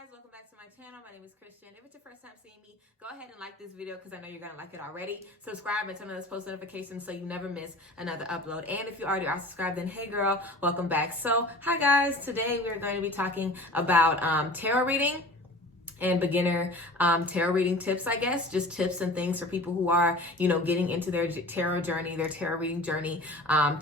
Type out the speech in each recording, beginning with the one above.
guys, welcome back to my channel. My name is Christian. If it's your first time seeing me, go ahead and like this video because I know you're going to like it already. Subscribe and turn on those post notifications so you never miss another upload. And if you already are subscribed, then hey girl, welcome back. So hi guys, today we're going to be talking about tarot reading and beginner tarot reading tips, I guess, just tips and things for people who are, getting into their tarot journey, their tarot reading journey,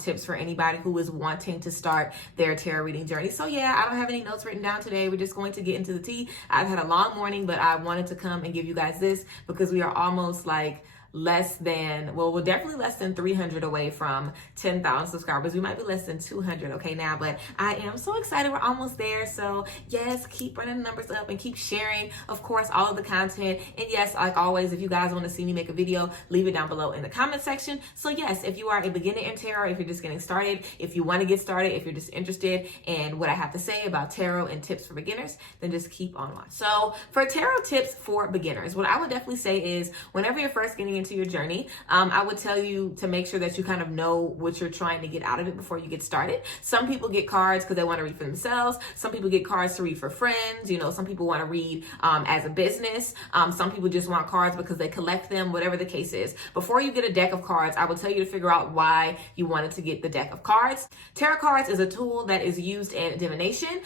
tips for anybody who is wanting to start their tarot reading journey. So yeah, I don't have any notes written down today. We're just going to get into the tea. I've had a long morning, but I wanted to come and give you guys this because we are almost like we're definitely less than 300 away from 10,000 subscribers. We might be less than 200 okay now, but I am so excited. We're almost there. So yes, keep running the numbers up and keep sharing, of course, all of the content. And yes, like always, if you guys want to see me make a video, leave it down below in the comment section. So yes, if you are a beginner in tarot, if you're just getting started, if you want to get started, if you're just interested in what I have to say about tarot and tips for beginners, then just keep on watching. So for tarot tips for beginners, what I would definitely say is whenever you're first getting into your journey, I would tell you to make sure that you kind of know what you're trying to get out of it before you get started. Some people get cards because they want to read for themselves. Some people get cards to read for friends. Some people want to read as a business. Some people just want cards because they collect them, whatever the case is. Before you get a deck of cards, I would tell you to figure out why you wanted to get the deck of cards. Tarot cards is a tool that is used in divination,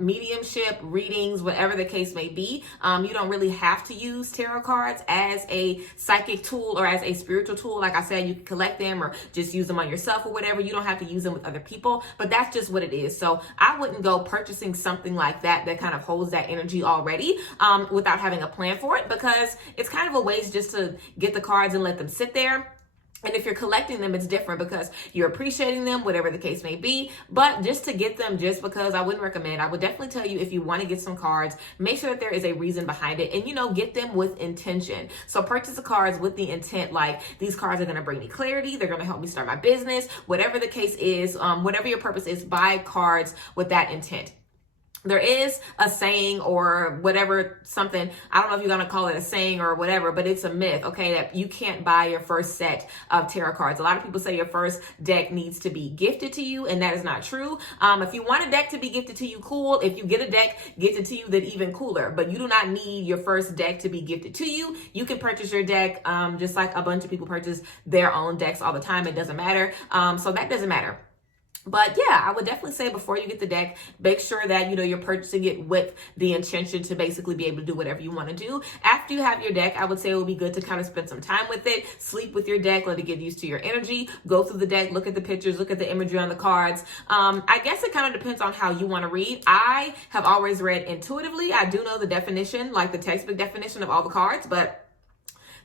mediumship, readings, whatever the case may be. You don't really have to use tarot cards as a psychic tool or as a spiritual tool. Like I said, you can collect them or just use them on yourself or whatever. You don't have to use them with other people, but that's just what it is. So I wouldn't go purchasing something like that kind of holds that energy already without having a plan for it, because it's kind of a waste just to get the cards and let them sit there. And if you're collecting them, it's different because you're appreciating them, whatever the case may be. But just to get them just because, I wouldn't recommend. I would definitely tell you, if you want to get some cards, make sure that there is a reason behind it and, get them with intention. So purchase the cards with the intent, like these cards are going to bring me clarity. They're going to help me start my business, whatever the case is, whatever your purpose is, buy cards with that intent. There is a saying or whatever, something, I don't know if you're going to call it a saying or whatever, but it's a myth, okay, that you can't buy your first set of tarot cards. A lot of people say your first deck needs to be gifted to you, and that is not true. If you want a deck to be gifted to you, cool. If you get a deck gifted to you, then even cooler. But you do not need your first deck to be gifted to you. You can purchase your deck just like a bunch of people purchase their own decks all the time. It doesn't matter. So that doesn't matter. But yeah, I would definitely say before you get the deck, make sure that, you're purchasing it with the intention to basically be able to do whatever you want to do. After you have your deck, I would say it would be good to kind of spend some time with it, sleep with your deck, let it get used to your energy, go through the deck, look at the pictures, look at the imagery on the cards. I guess it kind of depends on how you want to read. I have always read intuitively. I do know the definition, like the textbook definition of all the cards, but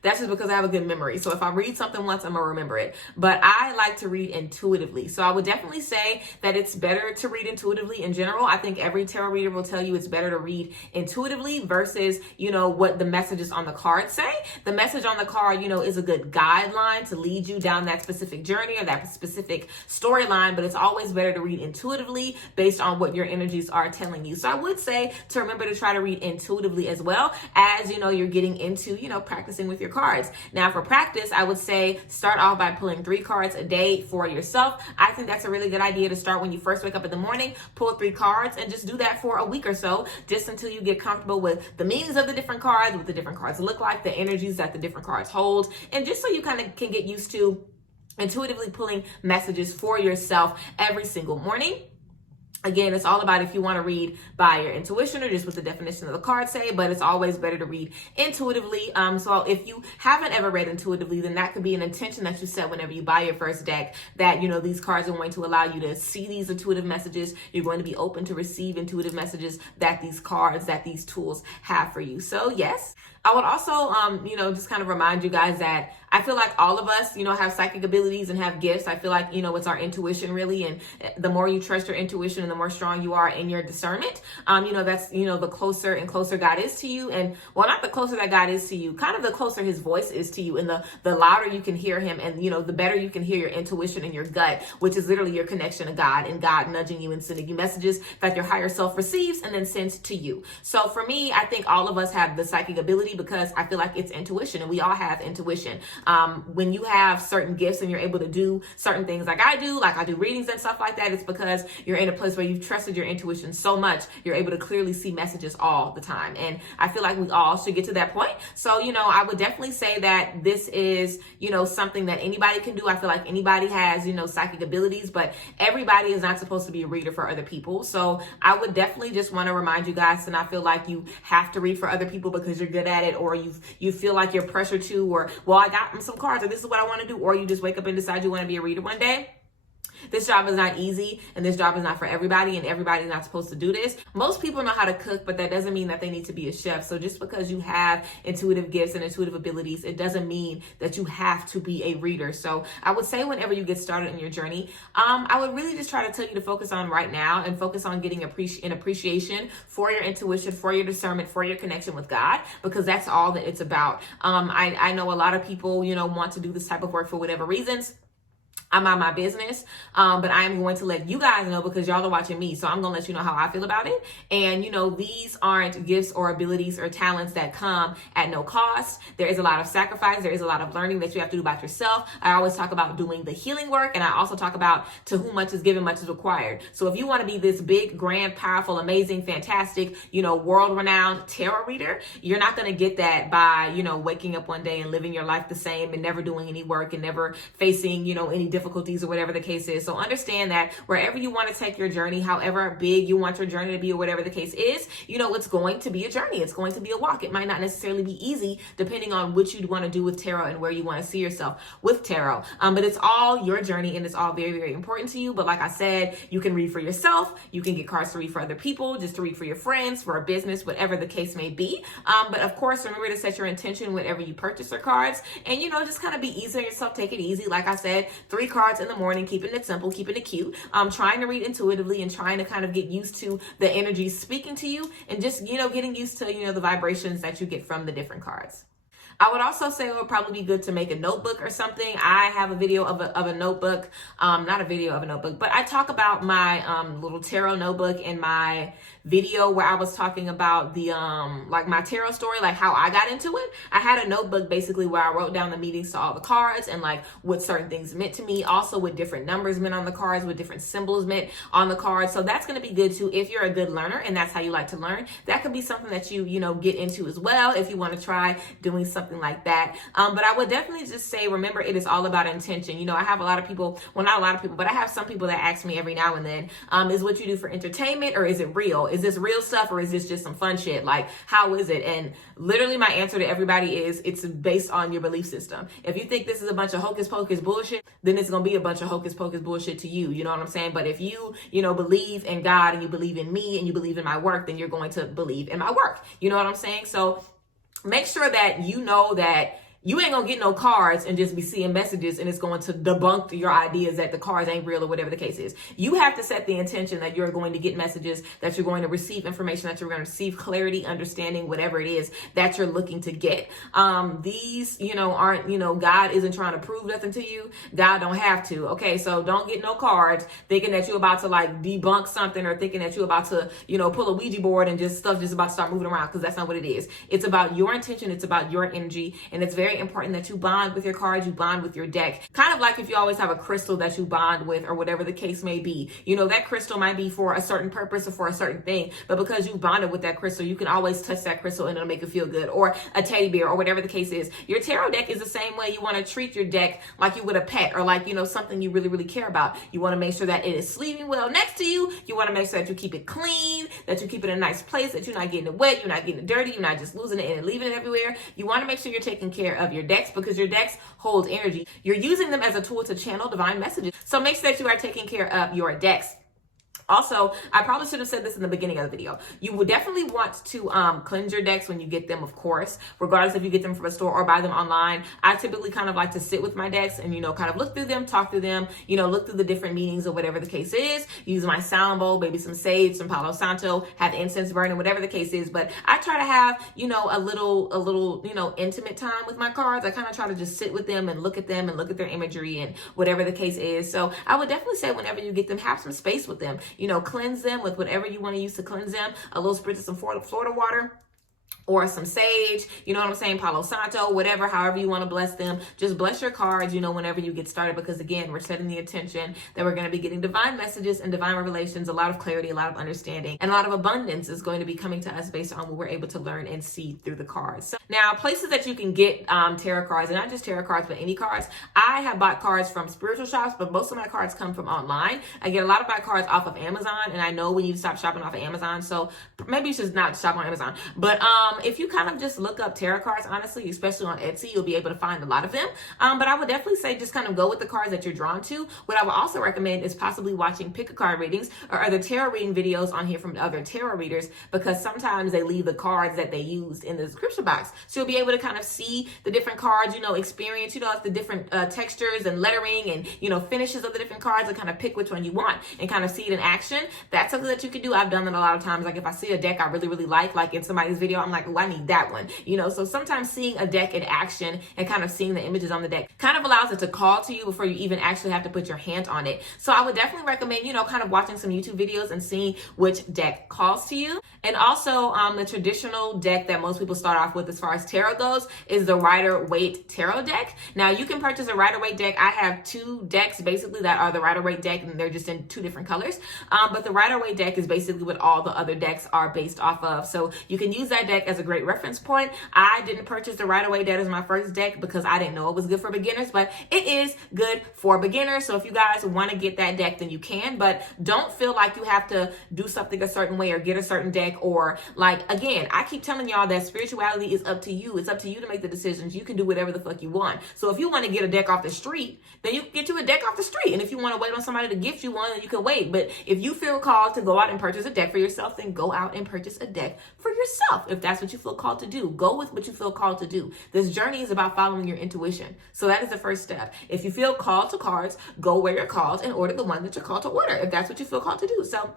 that's just because I have a good memory. So if I read something once, I'm going to remember it. But I like to read intuitively. So I would definitely say that it's better to read intuitively in general. I think every tarot reader will tell you it's better to read intuitively versus, what the messages on the card say. The message on the card, is a good guideline to lead you down that specific journey or that specific storyline. But it's always better to read intuitively based on what your energies are telling you. So I would say to remember to try to read intuitively as well as, you're getting into, practicing with your cards. Now for practice, I would say start off by pulling 3 cards a day for yourself. I think that's a really good idea to start when you first wake up in the morning, pull 3 cards and just do that for a week or so, just until you get comfortable with the meanings of the different cards, what the different cards look like, the energies that the different cards hold, and just so you kind of can get used to intuitively pulling messages for yourself every single morning. Again, it's all about if you want to read by your intuition or just what the definition of the card say, but it's always better to read intuitively. So if you haven't ever read intuitively, then that could be an intention that you set whenever you buy your first deck, that, these cards are going to allow you to see these intuitive messages. You're going to be open to receive intuitive messages that these cards, that these tools have for you. So yes, I would also, just kind of remind you guys that I feel like all of us, have psychic abilities and have gifts. I feel like, it's our intuition really. And the more you trust your intuition and the more strong you are in your discernment, that's, the closer and closer God is to you. And well, not the closer that God is to you, kind of the closer his voice is to you, and the louder you can hear him, and, the better you can hear your intuition and your gut, which is literally your connection to God and God nudging you and sending you messages that your higher self receives and then sends to you. So for me, I think all of us have the psychic ability because I feel like it's intuition, and we all have intuition. When you have certain gifts and you're able to do certain things like I do readings and stuff like that, it's because you're in a place where you've trusted your intuition so much, you're able to clearly see messages all the time. And I feel like we all should get to that point. So, I would definitely say that this is, something that anybody can do. I feel like anybody has, psychic abilities, but everybody is not supposed to be a reader for other people. So I would definitely just want to remind you guys to not feel like you have to read for other people because you're good at it, or you feel like you're pressured to, or, well, I got some cards, or this is what I want to do, or you just wake up and decide you want to be a reader one day. This job is not easy, and this job is not for everybody, and everybody's not supposed to do this. Most people know how to cook, but that doesn't mean that they need to be a chef. So just because you have intuitive gifts and intuitive abilities, it doesn't mean that you have to be a reader. So I would say whenever you get started in your journey, I would really just try to tell you to focus on right now and focus on getting an appreciation for your intuition, for your discernment, for your connection with God, because that's all that it's about. I know a lot of people, want to do this type of work for whatever reasons. I'm on my business, but I am going to let you guys know because y'all are watching me. So I'm going to let you know how I feel about it. And, these aren't gifts or abilities or talents that come at no cost. There is a lot of sacrifice. There is a lot of learning that you have to do about yourself. I always talk about doing the healing work. And I also talk about to whom much is given, much is required. So if you want to be this big, grand, powerful, amazing, fantastic, world-renowned tarot reader, you're not going to get that by, waking up one day and living your life the same and never doing any work and never facing, any difficulties or whatever the case is. So understand that wherever you want to take your journey, however big you want your journey to be or whatever the case is, it's going to be a journey. It's going to be a walk. It might not necessarily be easy depending on what you want to do with tarot and where you want to see yourself with tarot. But it's all your journey and it's all very, very important to you. But like I said, you can read for yourself. You can get cards to read for other people, just to read for your friends, for a business, whatever the case may be. But of course, remember to set your intention whenever you purchase your cards and, just kind of be easy on yourself. Take it easy. Like I said, 3 cards in the morning, keeping it simple, keeping it cute, trying to read intuitively and trying to kind of get used to the energy speaking to you and just, getting used to, the vibrations that you get from the different cards. I would also say it would probably be good to make a notebook or something. I have a video of a notebook, not a video of a notebook, but I talk about my little tarot notebook in my video where I was talking about the like my tarot story, like how I got into it. I had a notebook basically where I wrote down the meanings to all the cards and like what certain things meant to me, also what different numbers meant on the cards, what different symbols meant on the cards. So that's going to be good too if you're a good learner and that's how you like to learn. That could be something that you get into as well if you want to try doing something like that. But I would definitely just say, remember, it is all about intention. I have a lot of people, well, not a lot of people, but I have some people that ask me every now and then, is what you do for entertainment or is it real? Is this real stuff or is this just some fun shit? Like, how is it? And literally my answer to everybody is it's based on your belief system. If you think this is a bunch of hocus pocus bullshit, then it's going to be a bunch of hocus pocus bullshit to you. You know what I'm saying? But if you, believe in God and you believe in me and you believe in my work, then you're going to believe in my work. You know what I'm saying? So make sure that you know that you ain't gonna get no cards and just be seeing messages and it's going to debunk your ideas that the cards ain't real or whatever the case is. You have to set the intention that you're going to get messages, that you're going to receive information, that you're going to receive clarity, understanding, whatever it is that you're looking to get. These, aren't, God isn't trying to prove nothing to you. God don't have to. Okay, so don't get no cards thinking that you're about to like debunk something or thinking that you're about to, pull a Ouija board and just stuff just about to start moving around, because that's not what it is. It's about your intention. It's about your energy. And it's very important that you bond with your cards, you bond with your deck. Kind of like if you always have a crystal that you bond with or whatever the case may be. That crystal might be for a certain purpose or for a certain thing, but because you bonded with that crystal, you can always touch that crystal and it'll make you feel good, or a teddy bear or whatever the case is. Your tarot deck is the same way. You want to treat your deck like you would a pet or like, something you really, really care about. You want to make sure that it is sleeping well next to you. You want to make sure that you keep it clean, that you keep it in a nice place, that you're not getting it wet, you're not getting it dirty, you're not just losing it and leaving it everywhere. You want to make sure you're taking care of your decks because your decks hold energy. You're using them as a tool to channel divine messages. So make sure that you are taking care of your decks. Also, I probably should have said this in the beginning of the video. You would definitely want to cleanse your decks when you get them, of course, regardless if you get them from a store or buy them online. I typically kind of like to sit with my decks and, kind of look through them, talk through them, look through the different meanings or whatever the case is. Use my sound bowl, maybe some sage, some Palo Santo, have incense burning, whatever the case is. But I try to have, a little, intimate time with my cards. I kind of try to just sit with them and look at them and look at their imagery and whatever the case is. So I would definitely say whenever you get them, have some space with them. Cleanse them with whatever you want to use to cleanse them. A little spritz of some Florida water. or some sage, you know what I'm saying, Palo Santo, whatever, however you want to bless them. Just bless your cards, you know, whenever you get started, because again, we're setting the intention that we're going to be getting divine messages and divine revelations, a lot of clarity, a lot of understanding, and a lot of abundance is going to be coming to us based on what we're able to learn and see through the cards. So now, places that you can get tarot cards, and not just tarot cards, but any cards. I have bought cards from spiritual shops, but most of my cards come from online. I get a lot of my cards off of Amazon, and I know we need to stop shopping off of Amazon, so maybe you should not shop on Amazon. But if you kind of just look up tarot cards, honestly, especially on Etsy, you'll be able to find a lot of them. But I would definitely say just kind of go with the cards that you're drawn to. What I would also recommend is possibly watching pick a card readings or other tarot reading videos on here from other tarot readers, because sometimes they leave the cards that they used in the description box. So you'll be able to kind of see the different cards, you know, experience, you know, the different textures and lettering and, you know, finishes of the different cards, and kind of pick which one you want and kind of see it in action. That's something that you can do. I've done that a lot of times. Like if I see a deck I really, really like in somebody's video, I'm like, oh, I need that one, you know. So sometimes seeing a deck in action and kind of seeing the images on the deck kind of allows it to call to you before you even actually have to put your hand on it. So I would definitely recommend, you know, kind of watching some YouTube videos and seeing which deck calls to you. And also the traditional deck that most people start off with as far as tarot goes is the Rider-Waite tarot deck. Now you can purchase a Rider-Waite deck. I have 2 decks basically that are the Rider-Waite deck, and they're just in 2 different colors. But the Rider-Waite deck is basically what all the other decks are based off of. So you can use that deck as a great reference point. I didn't purchase the Rider-Waite deck as my first deck because I didn't know it was good for beginners, but it is good for beginners. So if you guys want to get that deck, then you can, but don't feel like you have to do something a certain way or get a certain deck, or like, again, I keep telling y'all that spirituality is up to you. It's up to you to make the decisions. You can do whatever the fuck you want. So if you want to get a deck off the street, then you can get you a deck off the street. And if you want to wait on somebody to gift you one, then you can wait. But if you feel called to go out and purchase a deck for yourself, then go out and purchase a deck for yourself. If that's what you feel called to do, go with what you feel called to do. This journey is about following your intuition. So that is the first step. If you feel called to cards, go where you're called and order the one that you're called to order, if that's what you feel called to do. So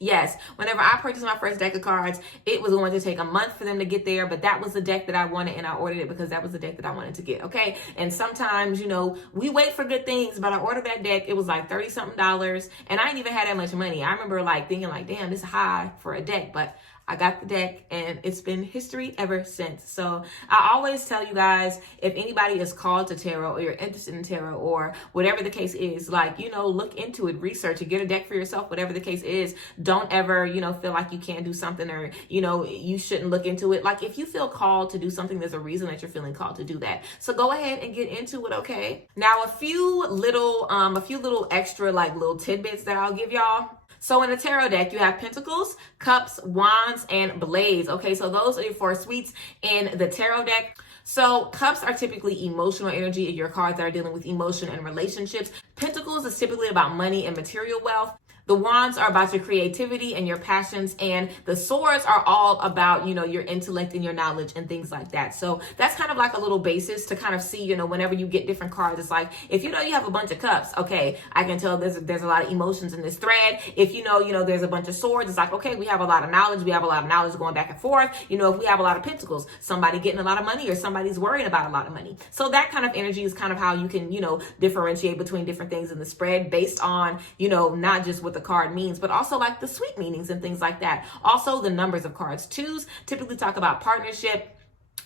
yes, whenever I purchased my first deck of cards, it was going to take a month for them to get there, but that was the deck that I wanted, and I ordered it because that was the deck that I wanted to get, okay? And sometimes, you know, we wait for good things, but I ordered that deck. It was like $30-something, and I didn't even have that much money. I remember like thinking like, damn, this is high for a deck, but I got the deck and it's been history ever since. So I always tell you guys, if anybody is called to tarot or you're interested in tarot or whatever the case is, like, you know, look into it, research it, get a deck for yourself, whatever the case is. Don't ever, you know, feel like you can't do something or, you know, you shouldn't look into it. Like if you feel called to do something, there's a reason that you're feeling called to do that. So go ahead and get into it, okay? Now a few little extra like little tidbits that I'll give y'all. So in the tarot deck, you have pentacles, cups, wands, and blades. Okay, so those are your 4 suites in the tarot deck. So cups are typically emotional energy, your cards that are dealing with emotion and relationships. Pentacles is typically about money and material wealth. The wands are about your creativity and your passions, and the swords are all about, you know, your intellect and your knowledge and things like that. So that's kind of like a little basis to kind of see, you know, whenever you get different cards, it's like, if you know you have a bunch of cups, okay, I can tell there's a lot of emotions in this thread. If you know, there's a bunch of swords, it's like, okay, we have a lot of knowledge. We have a lot of knowledge going back and forth. You know, if we have a lot of pentacles, somebody getting a lot of money or somebody's worrying about a lot of money. So that kind of energy is kind of how you can, you know, differentiate between different things in the spread based on, you know, not just what the card means, but also like the sweet meanings and things like that. Also the numbers of cards. 2s typically talk about partnership,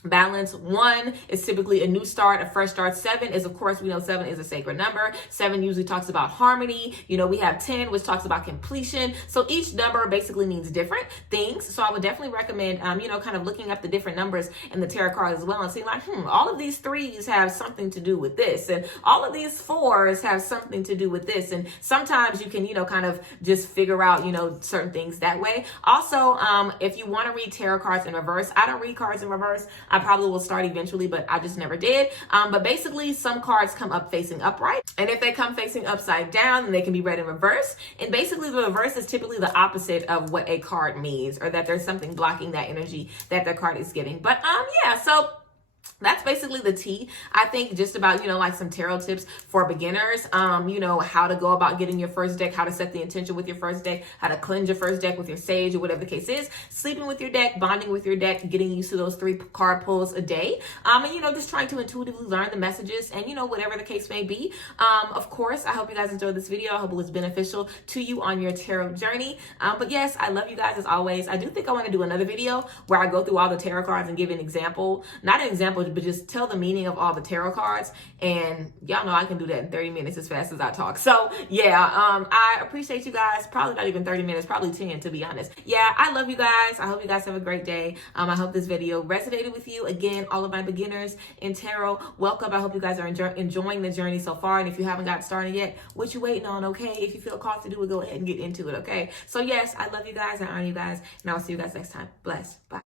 balance. 1 is typically a new start, a fresh start. 7 is, of course, we know 7 is a sacred number. 7 usually talks about harmony. You know, we have 10, which talks about completion. So each number basically means different things. So I would definitely recommend, you know, kind of looking up the different numbers in the tarot cards as well and seeing like, all of these 3s have something to do with this. And all of these 4s have something to do with this. And sometimes you can, you know, kind of just figure out, you know, certain things that way. Also, if you want to read tarot cards in reverse, I don't read cards in reverse. I probably will start eventually, but I just never did. But basically, some cards come up facing upright. And if they come facing upside down, then they can be read in reverse. And basically, the reverse is typically the opposite of what a card means, or that there's something blocking that energy that the card is giving. But yeah, so that's basically the tea. I think just about, like some tarot tips for beginners, how to go about getting your first deck, how to set the intention with your first deck, how to cleanse your first deck with your sage or whatever the case is, sleeping with your deck, bonding with your deck, getting used to those 3 card pulls a day, and, just trying to intuitively learn the messages and, whatever the case may be. Of course, I hope you guys enjoyed this video. I hope it was beneficial to you on your tarot journey. But yes, I love you guys as always. I do think I want to do another video where I go through all the tarot cards and give an example, not an example, but just tell the meaning of all the tarot cards. And y'all know I can do that in 30 minutes as fast as I talk. So yeah, I appreciate you guys. Probably not even 30 minutes, probably 10 to be honest. Yeah, I love you guys. I hope you guys have a great day. I hope this video resonated with you. Again, all of my beginners in tarot, welcome. I hope you guys are enjoying the journey so far. And if you haven't got started yet, what you waiting on, okay? If you feel called to do it, go ahead and get into it, okay? So yes, I love you guys. I honor you guys. And I'll see you guys next time. Bless. Bye.